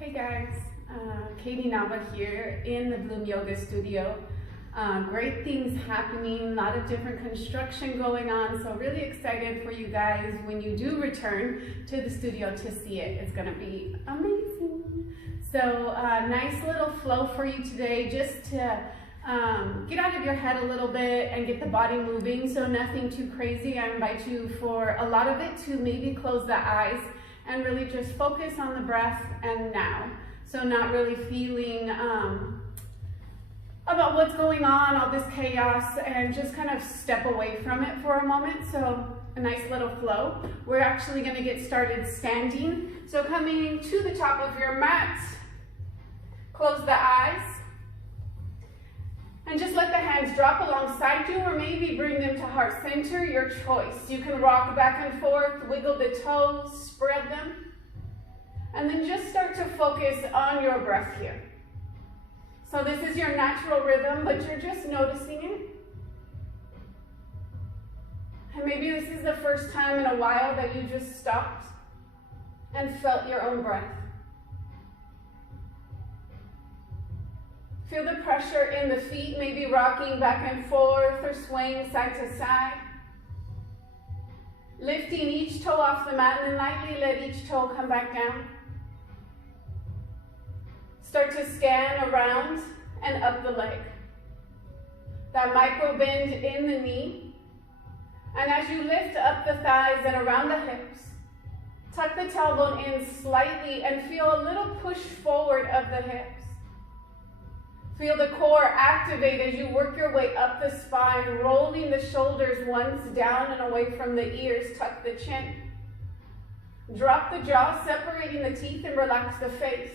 Hey guys, Katie Nava here in the Bloom Yoga Studio. Great things happening, a lot of different construction going on, so really excited for you guys when you do return to the studio to see it. It's gonna be amazing. So nice little flow for you today, just to get out of your head a little bit and get the body moving, so nothing too crazy. I invite you for a lot of it to maybe close the eyes and really just focus on the breath and now. So not really feeling about what's going on, all this chaos, and just kind of step away from it for a moment. So a nice little flow. We're actually gonna get started standing. So coming to the top of your mat, close the eyes, and just let the hands drop alongside you, or maybe bring them to heart center, your choice. You can rock back and forth, wiggle the toes, spread them, and then just start to focus on your breath here. So this is your natural rhythm, but you're just noticing it. And maybe this is the first time in a while that you just stopped and felt your own breath. Feel the pressure in the feet, maybe rocking back and forth or swaying side to side. Lifting each toe off the mat and then lightly let each toe come back down. Start to scan around and up the leg. That micro bend in the knee. And as you lift up the thighs and around the hips, tuck the tailbone in slightly and feel a little push forward of the hips. Feel the core activate as you work your way up the spine, rolling the shoulders once down and away from the ears. Tuck the chin. Drop the jaw, separating the teeth, and relax the face.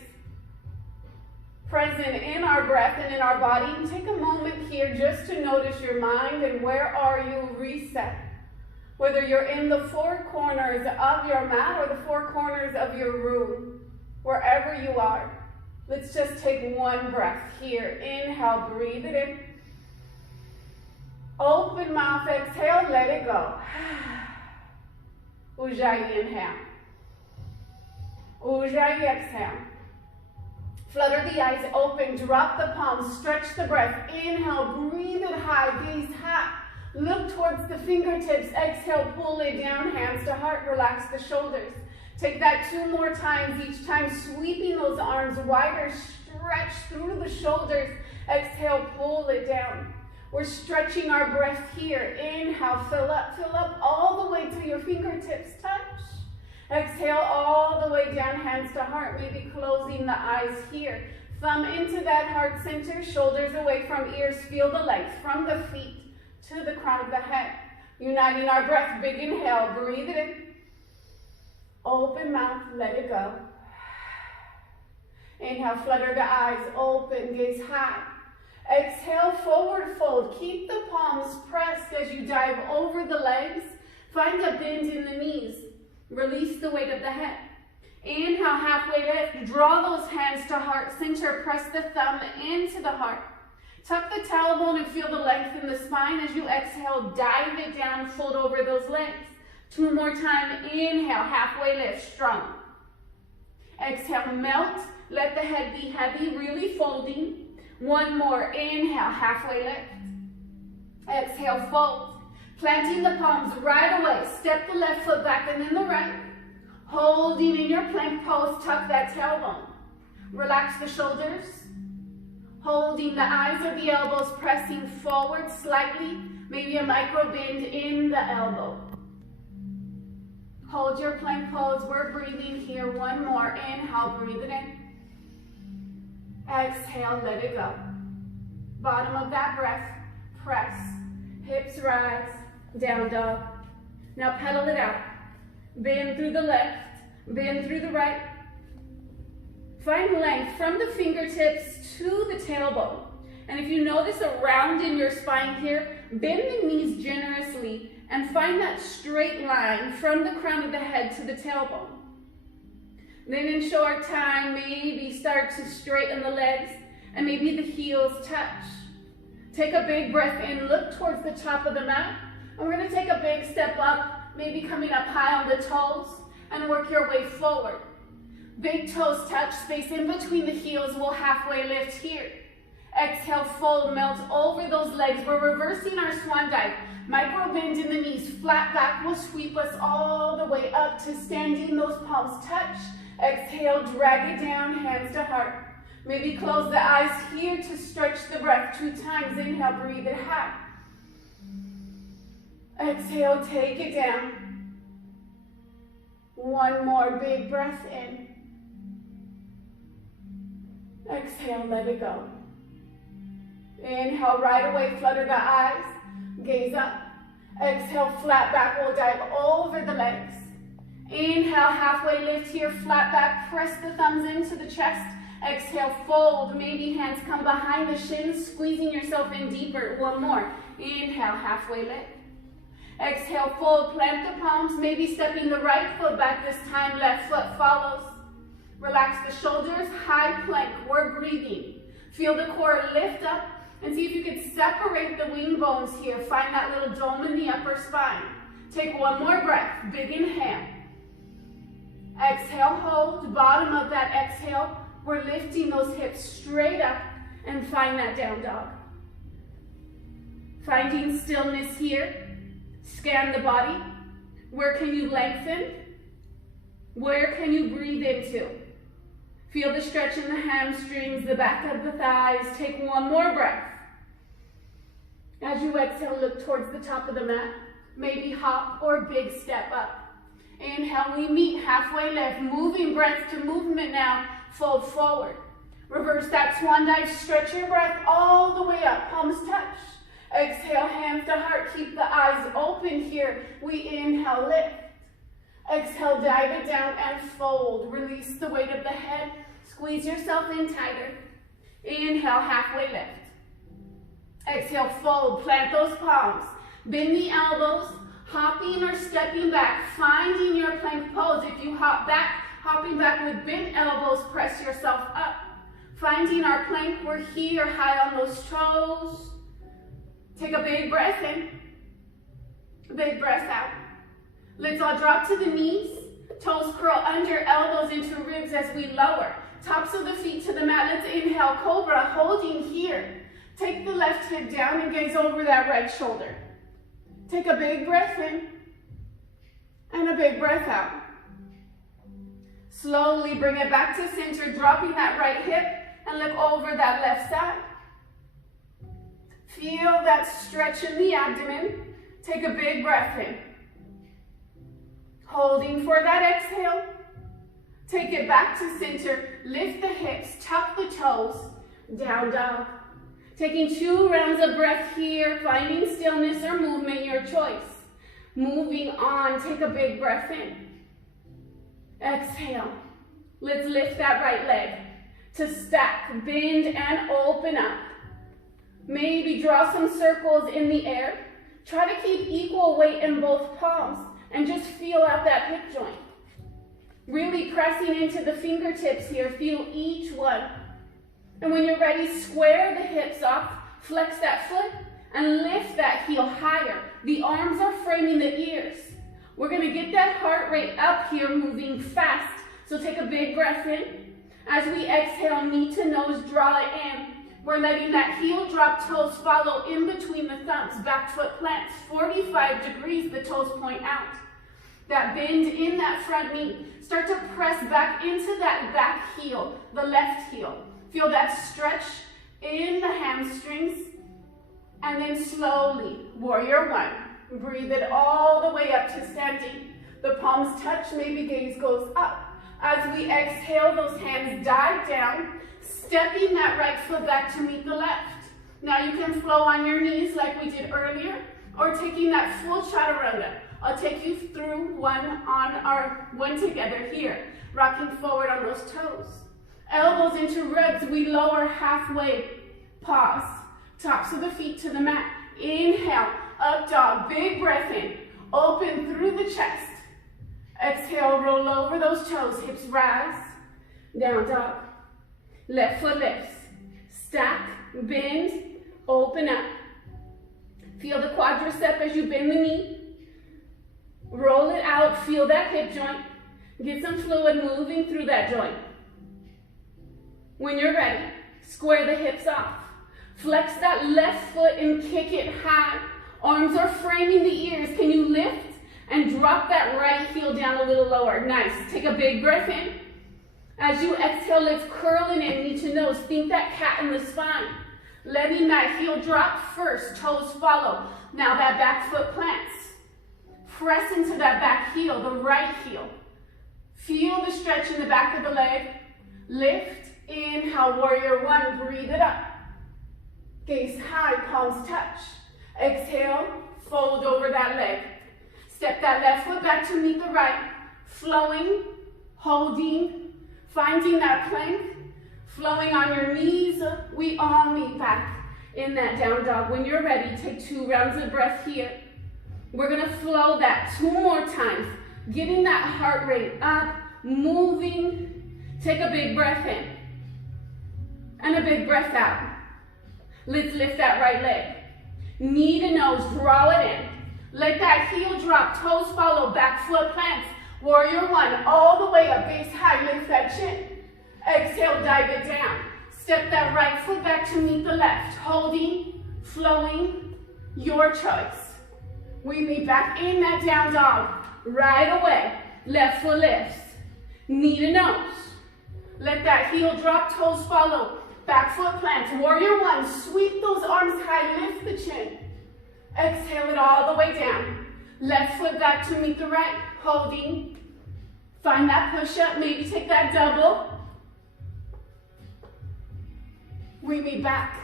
Present in our breath and in our body. Take a moment here just to notice your mind and where are you. Reset. Whether you're in the four corners of your mat or the four corners of your room, wherever you are. Let's just take one breath here. Inhale, breathe it in. Open mouth, exhale, let it go. Ujjayi, inhale. Ujjayi, exhale. Flutter the eyes open, drop the palms, stretch the breath. Inhale, breathe it high, gaze high. Look towards the fingertips. Exhale, pull it down, hands to heart, relax the shoulders. Take that 2 more times, each time sweeping those arms wider, stretch through the shoulders. Exhale, pull it down. We're stretching our breath here. Inhale, fill up all the way to your fingertips, touch. Exhale all the way down, hands to heart, maybe closing the eyes here. Thumb into that heart center, shoulders away from ears. Feel the length from the feet to the crown of the head. Uniting our breath, big inhale, breathe it in. Open mouth, let it go. Inhale, flutter the eyes, open, gaze high. Exhale, forward fold. Keep the palms pressed as you dive over the legs. Find a bend in the knees. Release the weight of the head. Inhale, halfway lift. Draw those hands to heart center. Press the thumb into the heart. Tuck the tailbone and feel the length in the spine. As you exhale, dive it down, fold over those legs. 2 more times. Inhale, halfway lift, strong. Exhale, melt. Let the head be heavy, really folding. 1 more. Inhale, halfway lift. Exhale, fold. Planting the palms right away. Step the left foot back and then the right. Holding in your plank pose, tuck that tailbone. Relax the shoulders. Holding the eyes or the elbows, pressing forward slightly. Maybe a micro bend in the elbow. Hold your plank pose. We're breathing here. 1 more. Inhale, breathe it in. Exhale, let it go. Bottom of that breath, press. Hips rise, down dog. Now pedal it out. Bend through the left, bend through the right. Find length from the fingertips to the tailbone. And if you notice a round in your spine here, bend the knees generously and find that straight line from the crown of the head to the tailbone. Then in short time, maybe start to straighten the legs and maybe the heels touch. Take a big breath in, look towards the top of the mat. And we're gonna take a big step up, maybe coming up high on the toes and work your way forward. Big toes touch, space in between the heels. We'll halfway lift here. Exhale, fold, melt over those legs. We're reversing our swan dive. Micro bend in the knees, flat back will sweep us all the way up to standing. Those palms touch. Exhale, drag it down, hands to heart. Maybe close the eyes here to stretch the breath 2 times. Inhale, breathe it high. Exhale, take it down. One more big breath in. Exhale, let it go. Inhale, right away, flutter the eyes, gaze up. Exhale, flat back, we'll dive over the legs. Inhale, halfway lift here, flat back, press the thumbs into the chest. Exhale, fold, maybe hands come behind the shins, squeezing yourself in deeper. One more. Inhale, halfway lift. Exhale, fold, plant the palms, maybe stepping the right foot back this time, left foot follows. Relax the shoulders, high plank, we're breathing. Feel the core lift up and see if you could separate the wing bones here. Find that little dome in the upper spine. Take one more breath, big inhale. Exhale, hold, bottom of that exhale. We're lifting those hips straight up and find that down dog. Finding stillness here. Scan the body. Where can you lengthen? Where can you breathe into? Feel the stretch in the hamstrings, the back of the thighs. Take one more breath. As you exhale, look towards the top of the mat. Maybe hop or big step up. Inhale, we meet halfway lift. Moving breath to movement now. Fold forward. Reverse that swan dive. Stretch your breath all the way up. Palms touch. Exhale, hands to heart. Keep the eyes open here. We inhale, lift. Exhale, dive it down and fold. Release the weight of the head. Squeeze yourself in tighter. Inhale, halfway lift. Exhale, fold. Plant those palms. Bend the elbows. Hopping or stepping back. Finding your plank pose. If you hop back, hopping back with bent elbows, press yourself up. Finding our plank, we're here, high on those toes. Take a big breath in. Big breath out. Let's all drop to the knees. Toes curl under, elbows into ribs as we lower. Tops of the feet to the mat. Let's inhale, cobra, holding here. Take the left hip down and gaze over that right shoulder. Take a big breath in and a big breath out. Slowly bring it back to center, dropping that right hip and look over that left side. Feel that stretch in the abdomen. Take a big breath in. Holding for that exhale. Take it back to center. Lift the hips, tuck the toes, down dog. Taking 2 rounds of breath here, finding stillness or movement, your choice. Moving on, take a big breath in. Exhale. Let's lift that right leg to stack, bend, and open up. Maybe draw some circles in the air. Try to keep equal weight in both palms and just feel out that hip joint. Really pressing into the fingertips here, feel each one. And when you're ready, square the hips off, flex that foot, and lift that heel higher. The arms are framing the ears. We're gonna get that heart rate up here, moving fast. So take a big breath in. As we exhale, knee to nose, draw it in. We're letting that heel drop, toes follow in between the thumbs. Back foot plants, 45 degrees, the toes point out. That bend in that front knee. Start to press back into that back heel, the left heel. Feel that stretch in the hamstrings. And then slowly, warrior one. Breathe it all the way up to standing. The palms touch, maybe gaze goes up. As we exhale, those hands dive down, stepping that right foot back to meet the left. Now you can flow on your knees like we did earlier, or taking that full chaturanga. I'll take you through one together here, rocking forward on those toes. Elbows into ribs, we lower halfway, pause. Tops of the feet to the mat. Inhale, up dog, big breath in. Open through the chest. Exhale, roll over those toes, hips rise. Down dog. Left foot lifts. Stack, bend, open up. Feel the quadricep as you bend the knee. Roll it out, feel that hip joint. Get some fluid moving through that joint. When you're ready, square the hips off. Flex that left foot and kick it high. Arms are framing the ears. Can you lift and drop that right heel down a little lower? Nice. Take a big breath in. As you exhale, let's curl in it, knee to nose. Think that cat in the spine. Letting that heel drop first, toes follow. Now that back foot plants. Press into that back heel, the right heel. Feel the stretch in the back of the leg. Lift, inhale, warrior one, breathe it up. Gaze high, palms touch. Exhale, fold over that leg. Step that left foot back to meet the right. Flowing, holding, finding that plank. Flowing on your knees, we all meet back in that down dog. When you're ready, take 2 rounds of breath here. We're gonna flow that 2 more times, getting that heart rate up, moving. Take a big breath in and a big breath out. Let's lift that right leg. Knee to nose, draw it in. Let that heel drop, toes follow, back foot plants. Warrior one, all the way up, gaze high, lift that chin. Exhale, dive it down. Step that right foot back to meet the left. Holding, flowing, your choice. We meet back in that down dog. Right away, left foot lifts. Knee to nose. Let that heel drop, toes follow. Back foot plants. Warrior one, sweep those arms high, lift the chin. Exhale it all the way down. Left foot back to meet the right. Holding. Find that push up, maybe take that double. We meet back.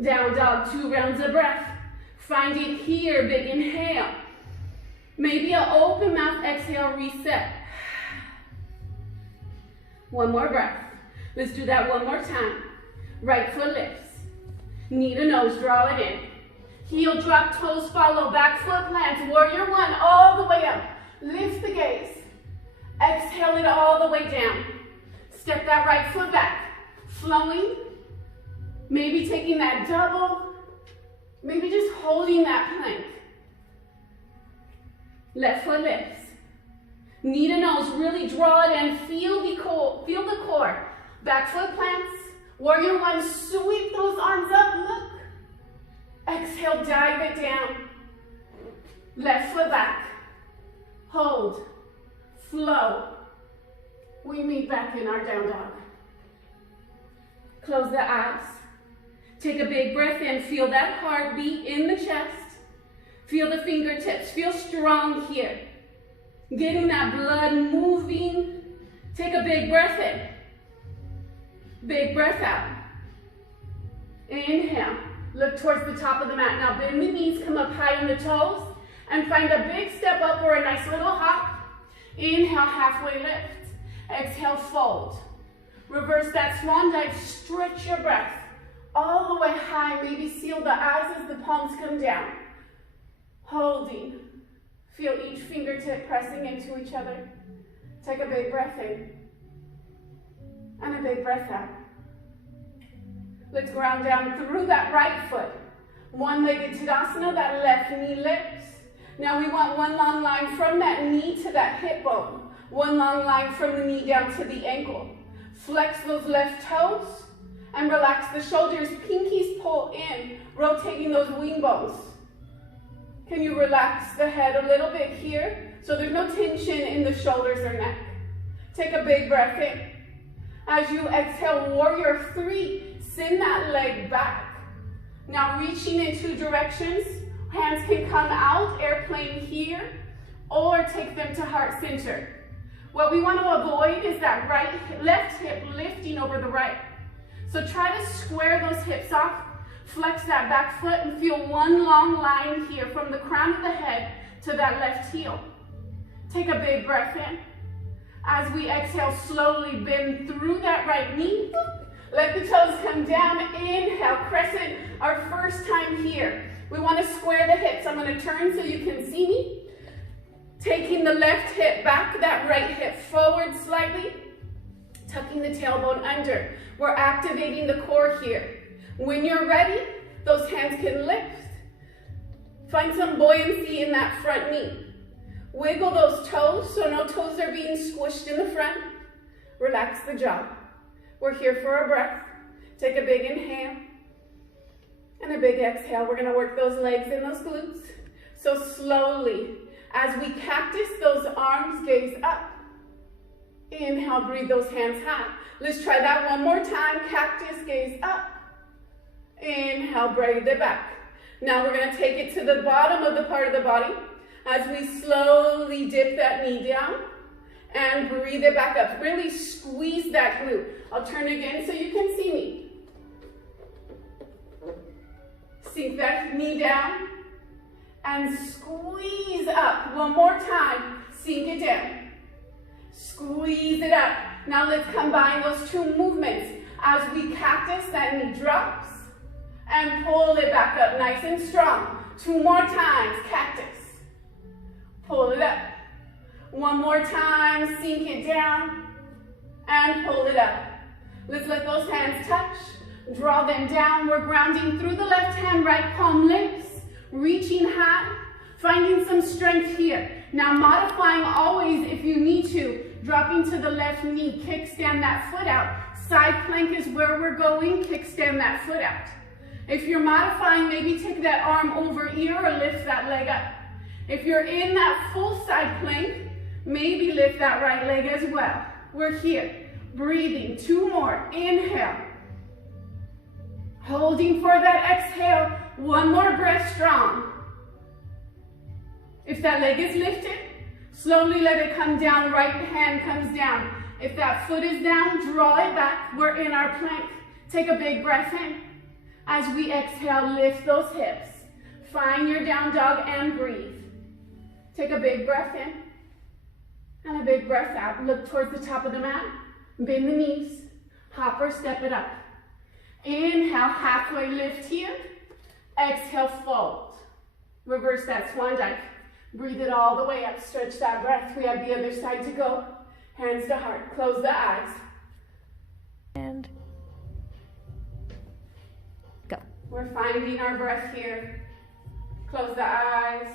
Down dog, 2 rounds of breath. Find it here, big inhale. Maybe an open mouth exhale, reset. One more breath. Let's do that one more time. Right foot lifts. Knee to nose, draw it in. Heel drop, toes follow, back foot plants. Warrior one, all the way up. Lift the gaze. Exhale it all the way down. Step that right foot back. Flowing. Maybe taking that double. Maybe just holding that plank. Left foot lifts. Knee to nose, really draw it in. Feel the core. Back foot plants. Warrior one, sweep those arms up, look. Exhale, dive it down. Left foot back. Hold. Flow. We meet back in our down dog. Close the eyes. Take a big breath in. Feel that heartbeat in the chest. Feel the fingertips. Feel strong here. Getting that blood moving. Take a big breath in. Big breath out. Inhale. Look towards the top of the mat. Now bend the knees, come up high on the toes, and find a big step up or a nice little hop. Inhale, halfway lift. Exhale, fold. Reverse that swan dive. Stretch your breath all the way high. Maybe seal the eyes as the palms come down. Holding. Feel each fingertip pressing into each other. Take a big breath in and a big breath out. Let's ground down through that right foot. One-legged Tadasana, that left knee lifts. Now we want one long line from that knee to that hip bone. One long line from the knee down to the ankle. Flex those left toes and relax the shoulders. Pinkies pull in, rotating those wing bones. Can you relax the head a little bit here so there's no tension in the shoulders or neck? Take a big breath in. As you exhale, warrior three, send that leg back. Now reaching in 2 directions. Hands can come out, airplane here, or take them to heart center. What we want to avoid is that left hip lifting over the right. So try to square those hips off. Flex that back foot and feel one long line here from the crown of the head to that left heel. Take a big breath in. As we exhale, slowly bend through that right knee. Let the toes come down. Inhale, crescent, our first time here. We want to square the hips. I'm going to turn so you can see me. Taking the left hip back, that right hip forward slightly. Tucking the tailbone under. We're activating the core here. When you're ready, those hands can lift. Find some buoyancy in that front knee. Wiggle those toes so no toes are being squished in the front. Relax the jaw. We're here for a breath. Take a big inhale and a big exhale. We're gonna work those legs and those glutes. So slowly, as we cactus, those arms gaze up. Inhale, breathe those hands high. Let's try that one more time. Cactus, gaze up. Inhale, breathe it back. Now we're gonna take it to the bottom of the part of the body as we slowly dip that knee down and breathe it back up. Really squeeze that glute. I'll turn again so you can see me. Sink that knee down and squeeze up. One more time, sink it down. Squeeze it up. Now let's combine those two movements. As we cactus, that knee drops and pull it back up nice and strong. Two more times, cactus. Pull it up. One more time, sink it down and pull it up. Let's let those hands touch. Draw them down. We're grounding through the left hand, right palm lifts, reaching high, finding some strength here. Now modifying always if you need to, dropping to the left knee, kickstand that foot out. Side plank is where we're going, kickstand that foot out. If you're modifying, maybe take that arm over ear or lift that leg up. If you're in that full side plank, maybe lift that right leg as well. We're here, breathing, two more, inhale. Holding for that exhale, one more breath strong. If that leg is lifted, slowly let it come down, right hand comes down. If that foot is down, draw it back. We're in our plank. Take a big breath in. As we exhale, lift those hips. Find your down dog and breathe. Take a big breath in and a big breath out. Look towards the top of the mat. Bend the knees. Hop or step it up. Inhale, halfway lift here. Exhale, fold. Reverse that swan dive. Breathe it all the way up. Stretch that breath. We have the other side to go. Hands to heart. Close the eyes. And go. We're finding our breath here. Close the eyes.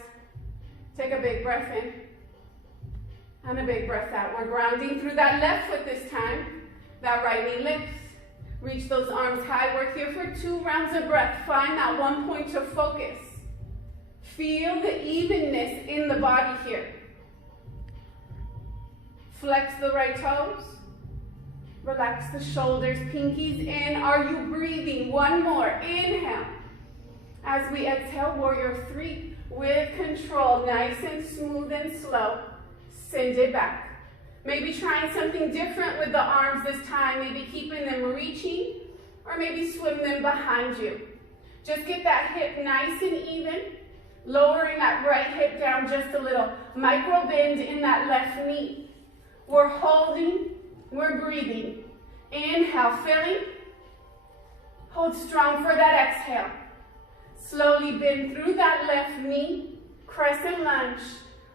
Take a big breath in. And a big breath out. We're grounding through that left foot this time. That right knee lifts. Reach those arms high. We're here for 2 rounds of breath. Find that one point of focus. Feel the evenness in the body here. Flex the right toes. Relax the shoulders, pinkies in. Are you breathing? One more. Inhale. As we exhale, warrior 3. With control, nice and smooth and slow. Send it back. Maybe trying something different with the arms this time. Maybe keeping them reaching, or maybe swim them behind you. Just get that hip nice and even. Lowering that right hip down just a little. Micro bend in that left knee. We're holding, we're breathing. Inhale, filling. Hold strong for that exhale. Slowly bend through that left knee. Crescent lunge.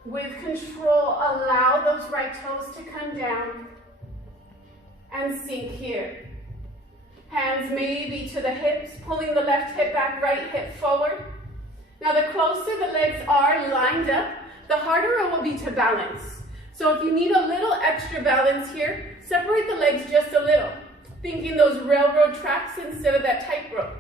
With control, allow those right toes to come down. And sink here. Hands maybe to the hips, pulling the left hip back, right hip forward. Now the closer the legs are lined up, the harder it will be to balance. So if you need a little extra balance here, separate the legs just a little. Thinking those railroad tracks instead of that tightrope.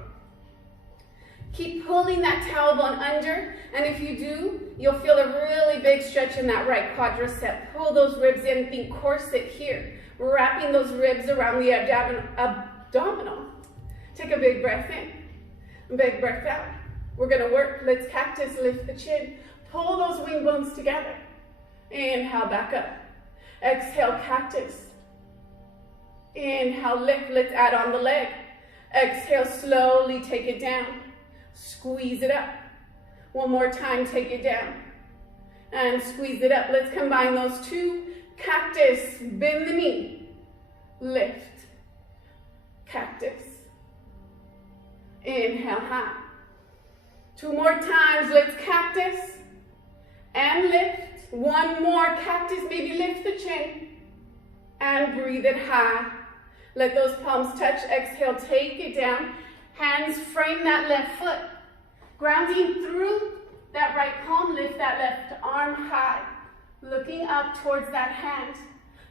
Keep pulling that tailbone under, and if you do, you'll feel a really big stretch in that right quadricep. Pull those ribs in, think corset here. Wrapping those ribs around the abdominal. Take a big breath in, big breath out. We're gonna work, let's cactus, lift the chin. Pull those wing bones together. Inhale, back up. Exhale, cactus. Inhale, lift, let's add on the leg. Exhale, slowly take it down. Squeeze it up. One more time, take it down. And squeeze it up. Let's combine those two. Cactus, bend the knee. Lift. Cactus. Inhale, high. 2 more times, let's cactus. And lift. One more, cactus, maybe lift the chin. And breathe it high. Let those palms touch. Exhale, take it down. Hands frame that left foot. Grounding through that right palm, lift that left arm high. looking up towards that hand.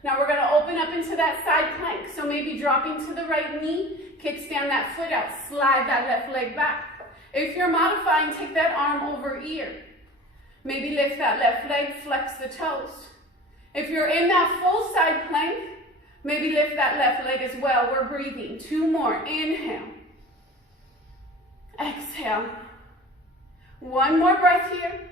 Now we're gonna open up into that side plank. So maybe dropping to the right knee, kickstand that foot out, slide that left leg back. If you're modifying, take that arm over ear. Maybe lift that left leg, flex the toes. If you're in that full side plank, maybe lift that left leg as well. We're breathing. 2 more. Inhale. Exhale. 1 more breath here.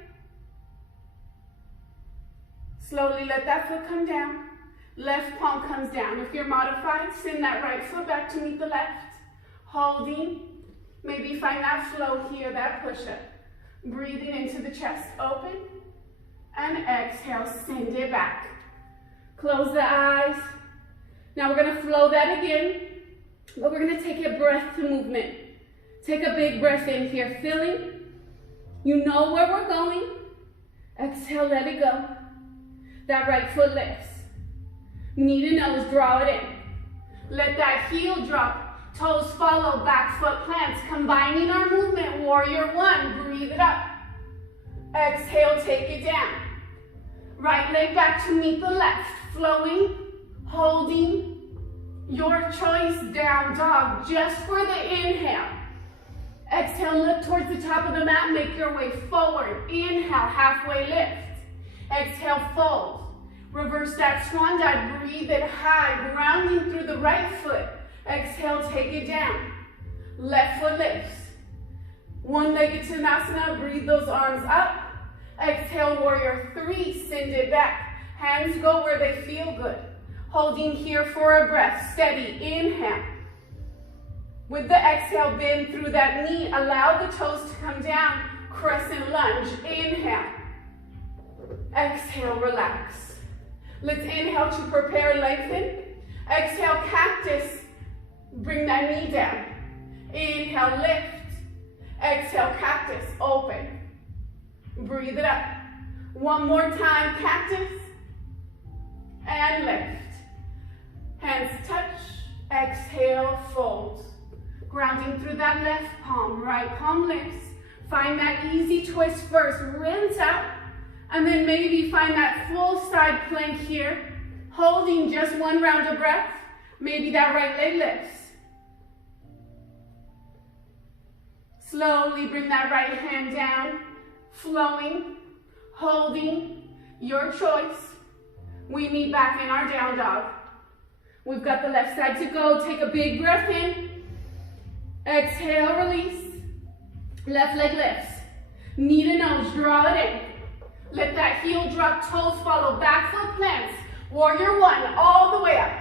Slowly let that foot come down. Left palm comes down. If you're modified, send that right foot back to meet the left. Holding. Maybe find that flow here, that push-up. Breathing into the chest. Open. And exhale. Send it back. Close the eyes. Now we're going to flow that again. But we're going to take a breath to movement. Take a big breath in here. Feeling. You know where we're going. Exhale. Let it go. That right foot lifts. Knee to nose, draw it in. Let that heel drop. Toes follow, back foot plants. Combining our movement, warrior 1. Breathe it up. Exhale, take it down. Right leg back to meet the left. Flowing, holding. Your choice, down dog. Just for the inhale. Exhale, look towards the top of the mat. Make your way forward. Inhale, halfway lift. Exhale, fold. Reverse that swan dive, breathe it high, grounding through the right foot. Exhale, take it down. Left foot lifts. One-legged Tadasana, breathe those arms up. Exhale, warrior 3, send it back. Hands go where they feel good. Holding here for a breath, steady, inhale. With the exhale, bend through that knee, allow the toes to come down. Crescent lunge, inhale. Exhale, relax. Let's inhale to prepare, lengthen. Exhale, cactus. Bring that knee down. Inhale, lift. Exhale, cactus, open. Breathe it up. 1 more time, cactus. And lift. Hands touch. Exhale, fold. Grounding through that left palm. Right palm lifts. Find that easy twist first. Rinse out. And then maybe find that full side plank here, holding just 1 round of breath. Maybe that right leg lifts. Slowly bring that right hand down, flowing, holding, your choice. We meet back in our down dog. We've got the left side to go. Take a big breath in. Exhale, release. Left leg lifts. Knee to nose, draw it in. Let that heel drop, toes follow, back foot plants. Warrior 1, all the way up.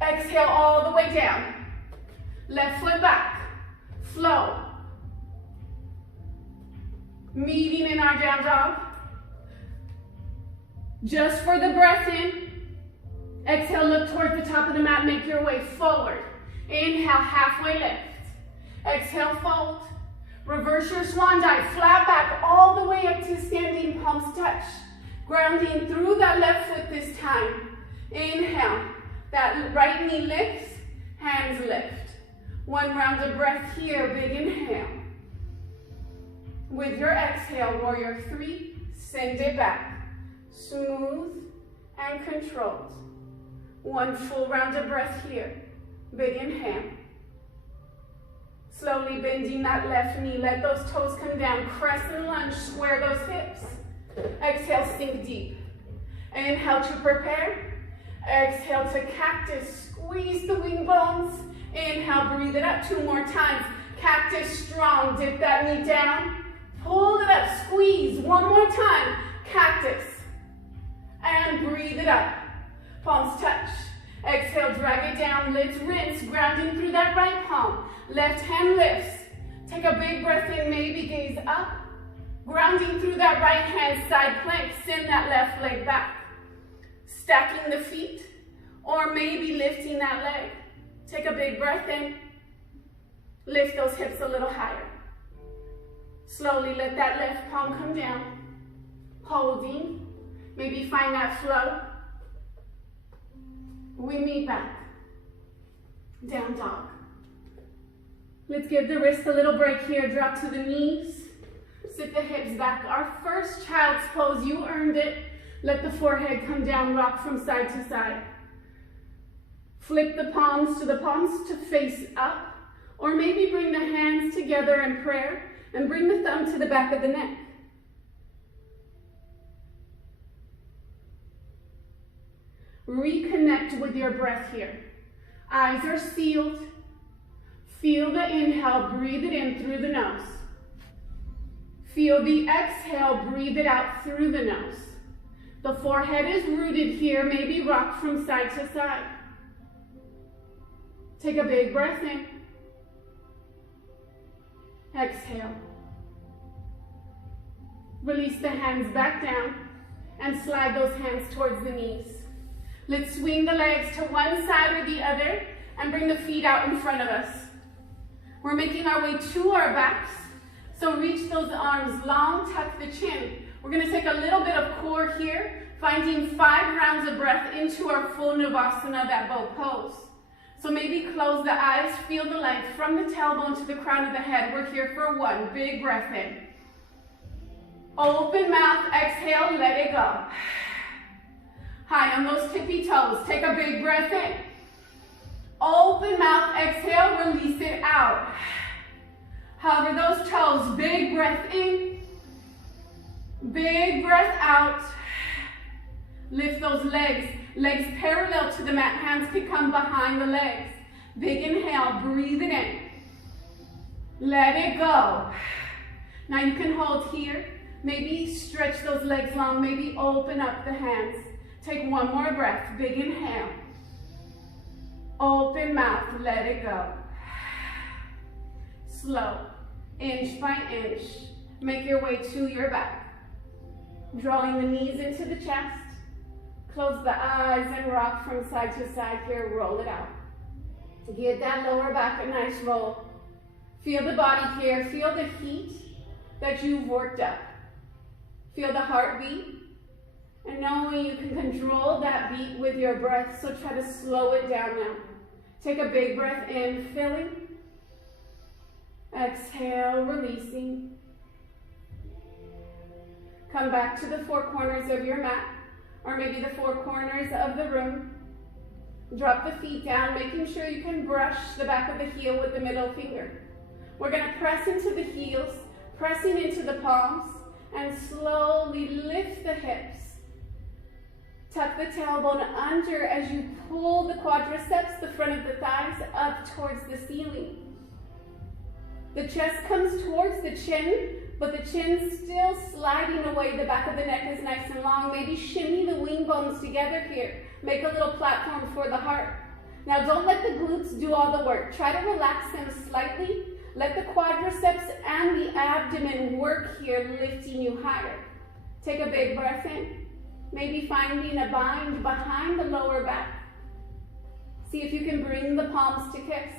Exhale, all the way down. Left foot back, flow. Meeting in our down dog. Just for the breath in. Exhale, look towards the top of the mat, make your way forward. Inhale, halfway lift. Exhale, fold. Reverse your swan dive, flat back all the way up to standing, palms touch. Grounding through that left foot this time. Inhale, that right knee lifts, hands lift. 1 round of breath here, big inhale. With your exhale, warrior 3, send it back. Smooth and controlled. 1 full round of breath here, big inhale. Slowly bending that left knee. Let those toes come down. Crescent lunge. Square those hips. Exhale, sink deep. Inhale to prepare. Exhale to cactus. Squeeze the wing bones. Inhale, breathe it up 2 more times. Cactus strong. Dip that knee down. Pull it up. Squeeze. 1 more time. Cactus. And breathe it up. Palms touch. Exhale, drag it down. Let's rinse. Grounding through that right palm. Left hand lifts. Take a big breath in, maybe gaze up. Grounding through that right hand side plank. Send that left leg back. Stacking the feet, or maybe lifting that leg. Take a big breath in. Lift those hips a little higher. Slowly let that left palm come down. Holding. Maybe find that flow. We meet back. Down dog. Let's give the wrist a little break here. Drop to the knees. Sit the hips back. Our first child's pose, you earned it. Let the forehead come down, rock from side to side. Flip the palms to face up, or maybe bring the hands together in prayer and bring the thumb to the back of the neck. Reconnect with your breath here. Eyes are sealed. Feel the inhale, breathe it in through the nose. Feel the exhale, breathe it out through the nose. The forehead is rooted here, maybe rock from side to side. Take a big breath in. Exhale. Release the hands back down and slide those hands towards the knees. Let's swing the legs to one side or the other and bring the feet out in front of us. We're making our way to our backs, so reach those arms long, tuck the chin. We're going to take a little bit of core here, finding 5 rounds of breath into our full Navasana, that bow pose. So maybe close the eyes, feel the length from the tailbone to the crown of the head. We're here for 1 big breath in. Open mouth, exhale, let it go. High on those tippy toes, take a big breath in. Open mouth, exhale, release it out. Hover those toes, big breath in, big breath out. Lift those legs parallel to the mat, hands can come behind the legs. Big inhale, breathe it in. Let it go. Now you can hold here, maybe stretch those legs long, maybe open up the hands. Take 1 more breath, big inhale. Open mouth, let it go. Slow, inch by inch, make your way to your back. Drawing the knees into the chest. Close the eyes and rock from side to side here, roll it out. Give that lower back a nice roll. Feel the body here, feel the heat that you've worked up. Feel the heartbeat. And knowing you can control that beat with your breath, so try to slow it down now. Take a big breath in, filling. Exhale, releasing. Come back to the 4 corners of your mat, or maybe the 4 corners of the room. Drop the feet down, making sure you can brush the back of the heel with the middle finger. We're going to press into the heels, pressing into the palms, and slowly lift the hips. Tuck the tailbone under as you pull the quadriceps, the front of the thighs, up towards the ceiling. The chest comes towards the chin, but the chin still sliding away. The back of the neck is nice and long. Maybe shimmy the wing bones together here. Make a little platform for the heart. Now don't let the glutes do all the work. Try to relax them slightly. Let the quadriceps and the abdomen work here, lifting you higher. Take a big breath in. Maybe finding a bind behind the lower back. See if you can bring the palms to kiss.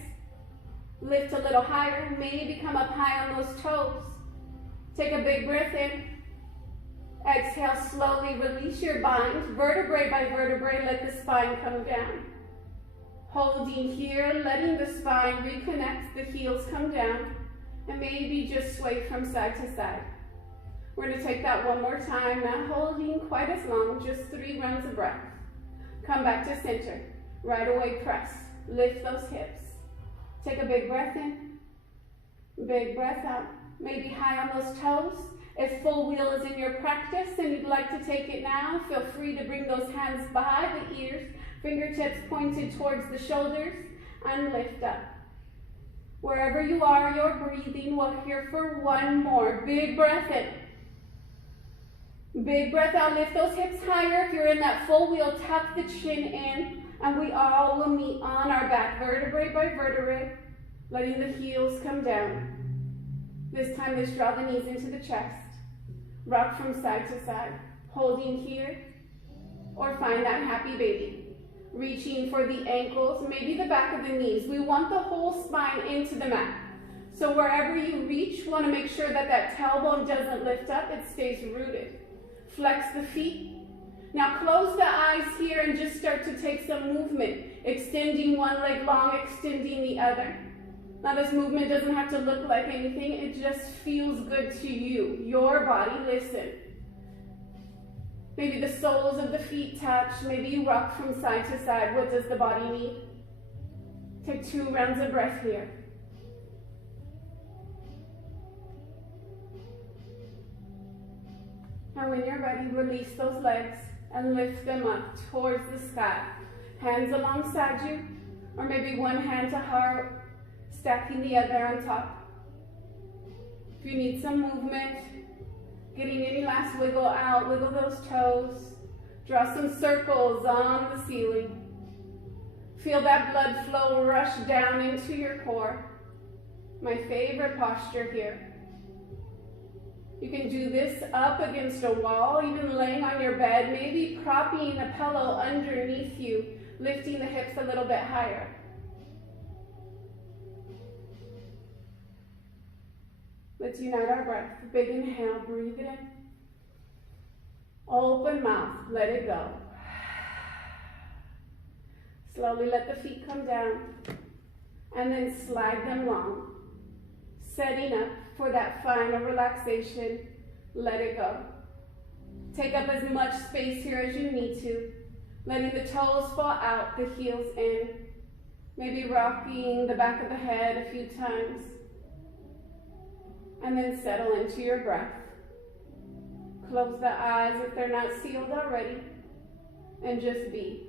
Lift a little higher, maybe come up high on those toes. Take a big breath in. Exhale, slowly release your bind. Vertebrae by vertebrae, let the spine come down. Holding here, letting the spine reconnect, the heels come down, and maybe just sway from side to side. We're going to take that 1 more time, not holding quite as long, just 3 rounds of breath. Come back to center. Right away, press. Lift those hips. Take a big breath in, big breath out. Maybe high on those toes. If full wheel is in your practice and you'd like to take it now, feel free to bring those hands behind the ears, fingertips pointed towards the shoulders, and lift up. Wherever you are, you're breathing. We're here for 1 more. Big breath in. Big breath out, lift those hips higher. If you're in that full wheel, tuck the chin in, and we all will meet on our back, vertebrae by vertebrae, letting the heels come down. This time, let's draw the knees into the chest. Rock from side to side, holding here, or find that happy baby. Reaching for the ankles, maybe the back of the knees. We want the whole spine into the mat. So wherever you reach, want to make sure that that tailbone doesn't lift up, it stays rooted. Flex the feet. Now close the eyes here and just start to take some movement. Extending one leg long, extending the other. Now this movement doesn't have to look like anything, it just feels good to you, your body. Listen. Maybe the soles of the feet touch, maybe you rock from side to side. What does the body need? Take 2 rounds of breath here. Now when you're ready, release those legs and lift them up towards the sky. Hands alongside you, or maybe one hand to heart, stacking the other on top. If you need some movement, getting any last wiggle out, wiggle those toes. Draw some circles on the ceiling. Feel that blood flow rush down into your core. My favorite posture here. You can do this up against a wall, even laying on your bed, maybe propping a pillow underneath you, lifting the hips a little bit higher. Let's unite our breath. Big inhale, breathe it in. Open mouth, let it go. Slowly let the feet come down and then slide them long. Setting up for that final relaxation, let it go. Take up as much space here as you need to, letting the toes fall out, the heels in. Maybe rocking the back of the head a few times. And then settle into your breath. Close the eyes if they're not sealed already, and just be.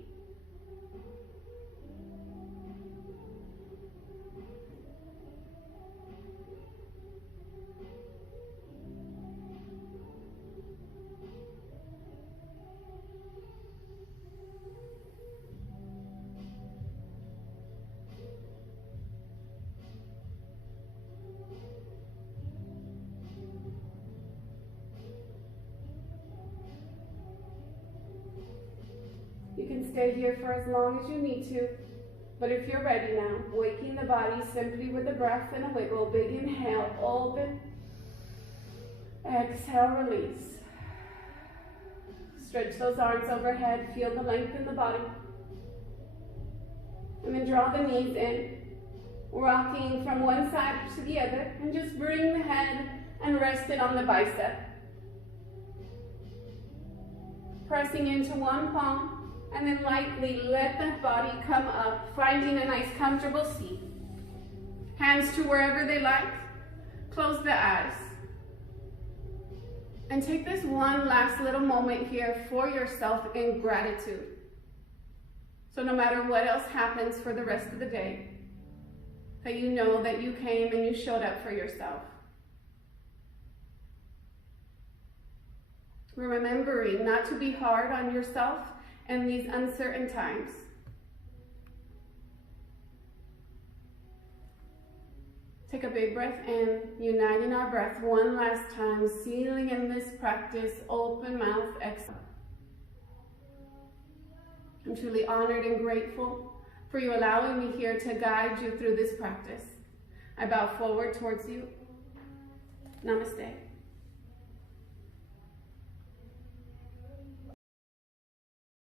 You can stay here for as long as you need to, but if you're ready now, waking the body simply with a breath and a wiggle. Big inhale, open. Exhale, release. Stretch those arms overhead, feel the length in the body. And then draw the knees in, rocking from one side to the other, and just bring the head and rest it on the bicep. Pressing into one palm, and then lightly let the body come up, finding a nice comfortable seat. Hands to wherever they like. Close the eyes. And take this one last little moment here for yourself in gratitude. So no matter what else happens for the rest of the day, that you know that you came and you showed up for yourself. Remembering not to be hard on yourself in these uncertain times. Take a big breath in, uniting our breath one last time, sealing in this practice, open mouth, exhale. I'm truly honored and grateful for you allowing me here to guide you through this practice. I bow forward towards you. Namaste.